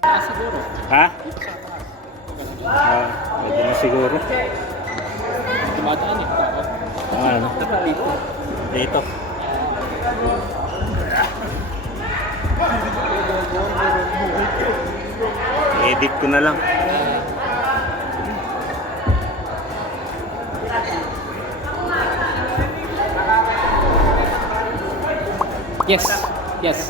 Siguro. Ha? Dito sa taas. Pwede na siguro. Dumadaan eh. Tao. Ano? Dapat dito. Dito. Edit ko na lang. Yes. Yes.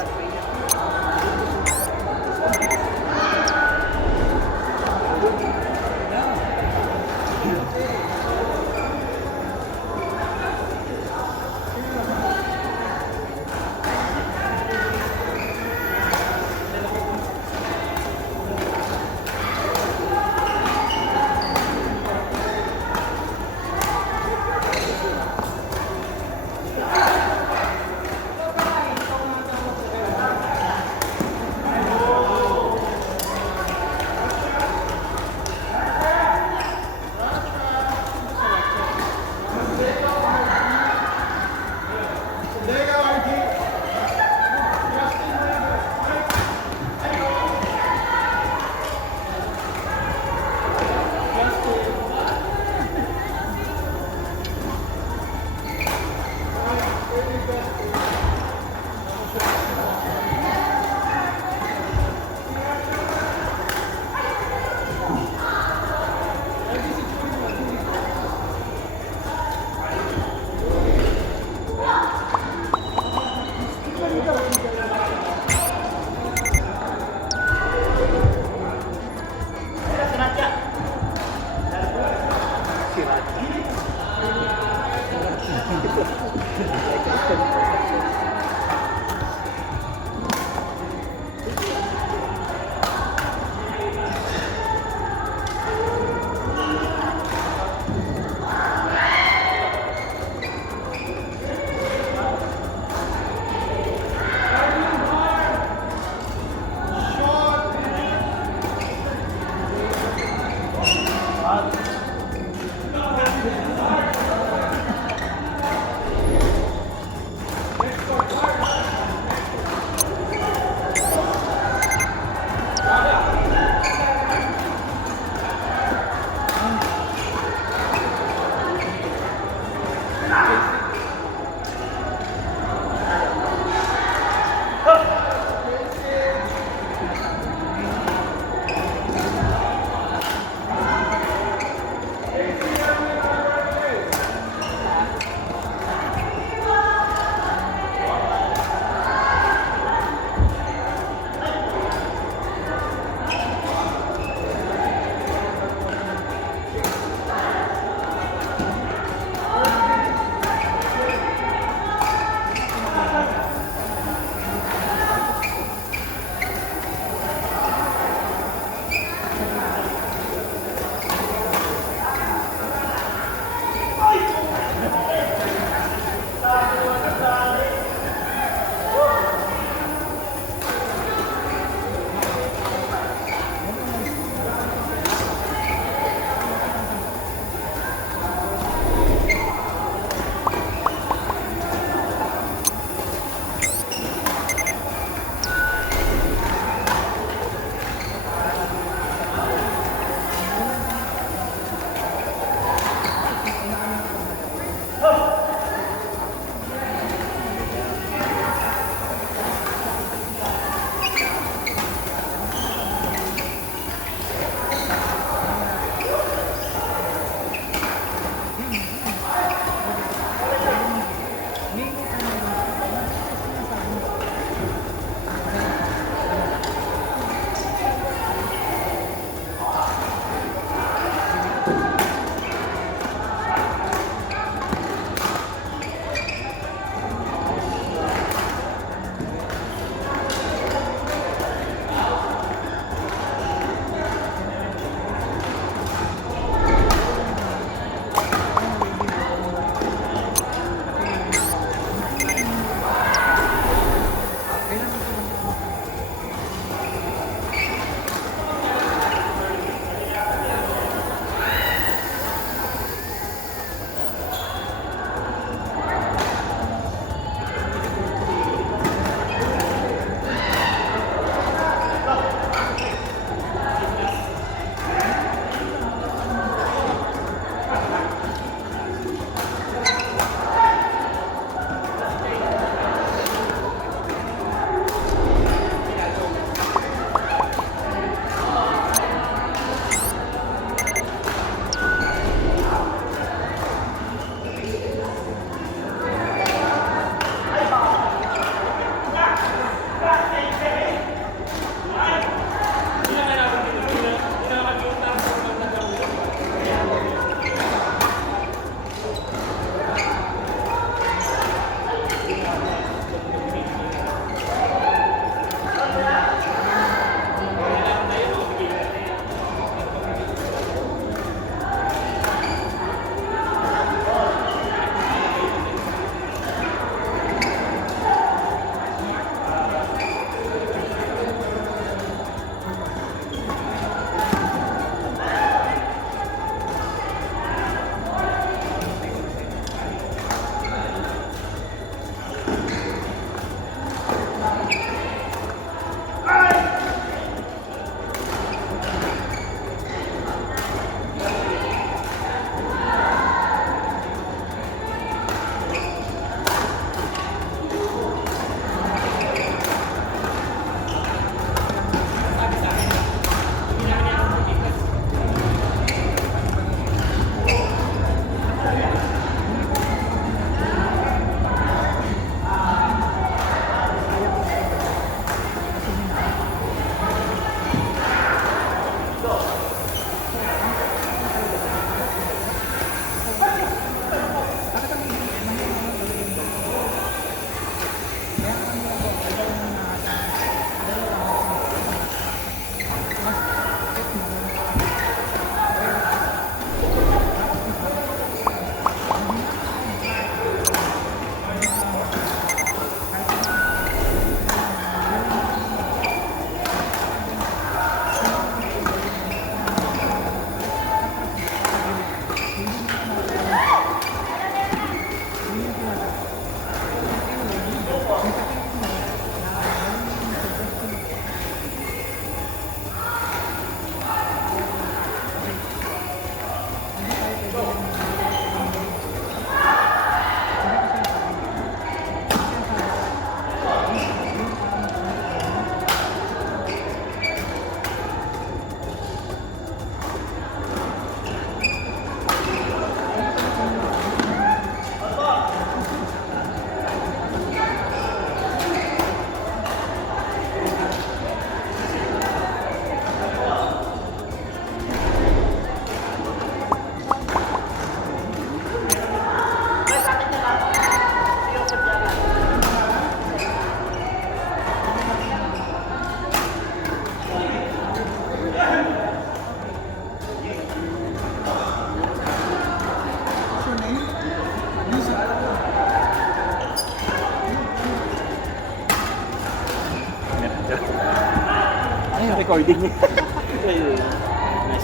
recording. Nice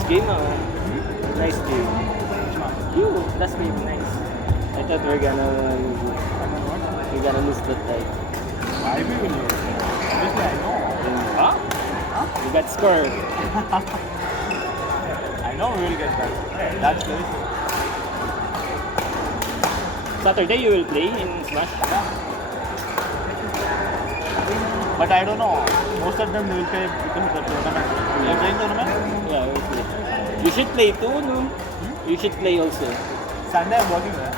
game, Nice game. You, last game, nice. I thought we're gonna lose that time. Why we will lose? Obviously, I know. Huh? You got scored. I know we will get that. That's very true. Saturday you will play in Smash? But I don't know. Most of them they will play because of the tournament. You are playing tournament? Yeah, we'll play. You should play too, no? You should play also. Sunday I'm working there.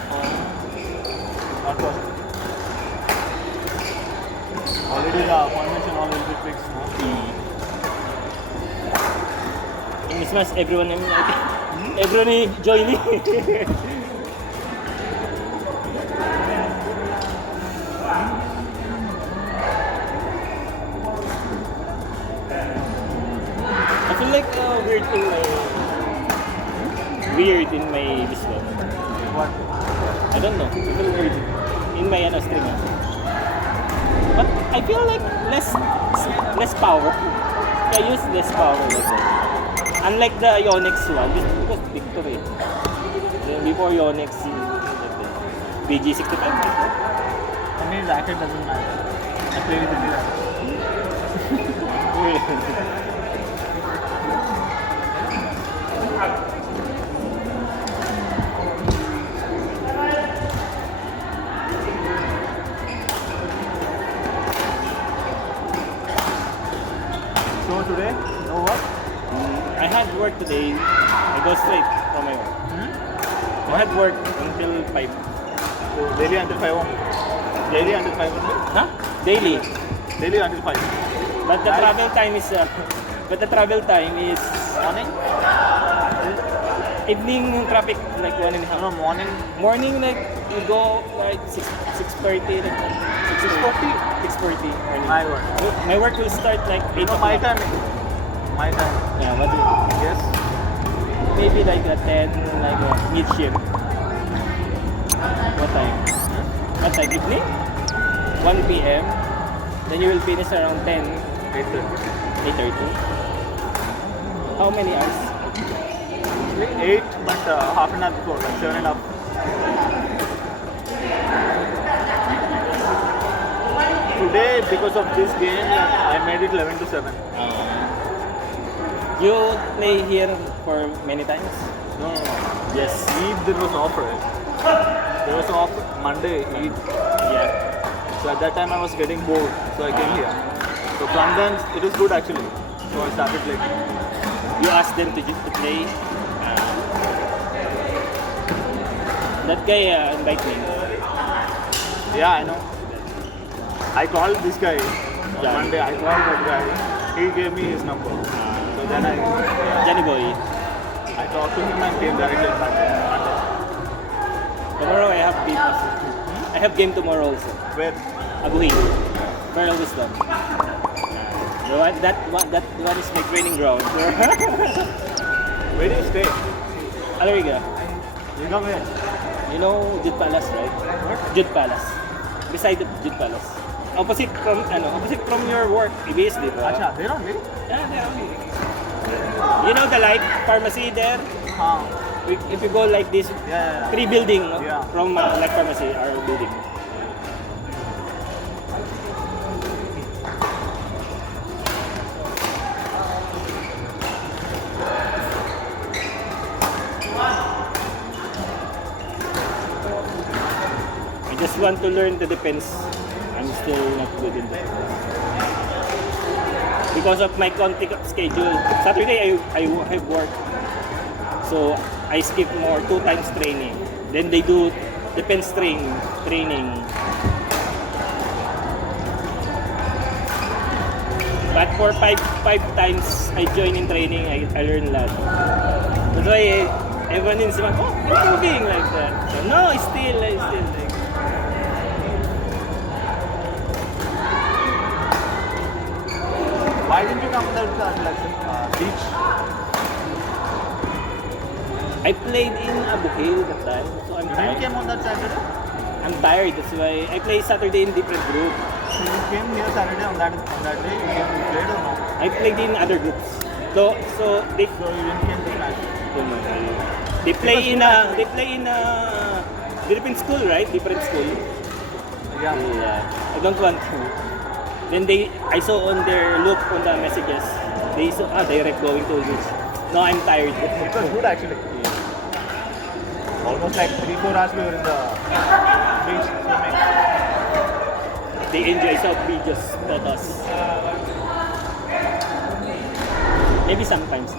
Not possible. Already the appointments and all will be fixed now. In Smash, everyone is joining. I feel like weird in my this one. What? I don't know. I feel weird in my stream. But I feel like less power. I use less power like that. Unlike the Yonex one, this was victory. Then before Yonex, BG65. I mean, racket doesn't matter. I play with the racket. So today, no work? I had work today. I go straight from my work. I had work until 5. So daily until 5 only. Daily until 5 only? Huh? Daily. Daily until 5. But the Nice. travel time is Morning? evening traffic like 1.5. No, morning. Morning like you go like 6:30 like 6:40? 6:40 morning. My work. My work will start like 8 You know my o'clock. time? My time. Yeah, what Yes. maybe like a 10 like a mid shift. What time? What time? Evening? 1 p.m. Then you will finish around 10, 8:30. 8:30. How many hours? 8, but half an hour before, like 7.5. Today, because of this game, I made it 11 to 7. You play here for many times? No. Yes. Eid, there was offer. There was offer Monday, Eid. Yeah. So at that time I was getting bored, so I came here. So from then, it was good actually. So I started playing. You ask them to play. That guy invite me. Yeah, I know. I called this guy on Yeah. Monday. I called that guy. He gave me his number. So then Johnny Boy. I talked to him and came directly on Monday. Tomorrow I have game. I have game tomorrow also. Where? Abuhi. Pearl Wisdom. That one is my training ground. Where do you stay? Alariga. You come here. You know Jude Palace, right? Jude Palace. Beside the Jude Palace. Opposite from your work, EBS, di ba? Acha, they're on me. Yeah, they're okay. You know the Light Pharmacy there? Huh. If you go like this, Yeah. 3 building Yeah. from Light Pharmacy, our building. I just want to learn the defense. I'm still not good in defense. Because of my conflict of schedule. Saturday I have work. So I skip more 2 times training. Then they do defense training. But for five times I join in training, I learn a lot. That's why everyone is like, oh, you're moving like that. So, no, I still like. Why didn't you come to that beach? I played in Abu Hill that time, so I'm You didn't tired. came on that Saturday? I'm tired. That's why I play Saturday in different group. So you came here Saturday on that day. You played or no? I played in other groups. So they So you didn't came to match. play in a Philippine school, right? Different school. Yeah. Yeah. I don't want to. Then I saw on their look on the messages. They saw direct going to this. No, I'm tired. It was good actually. Almost like 3-4 hours we were in the beach swimming. They enjoy South videos, photos. Maybe sometimes.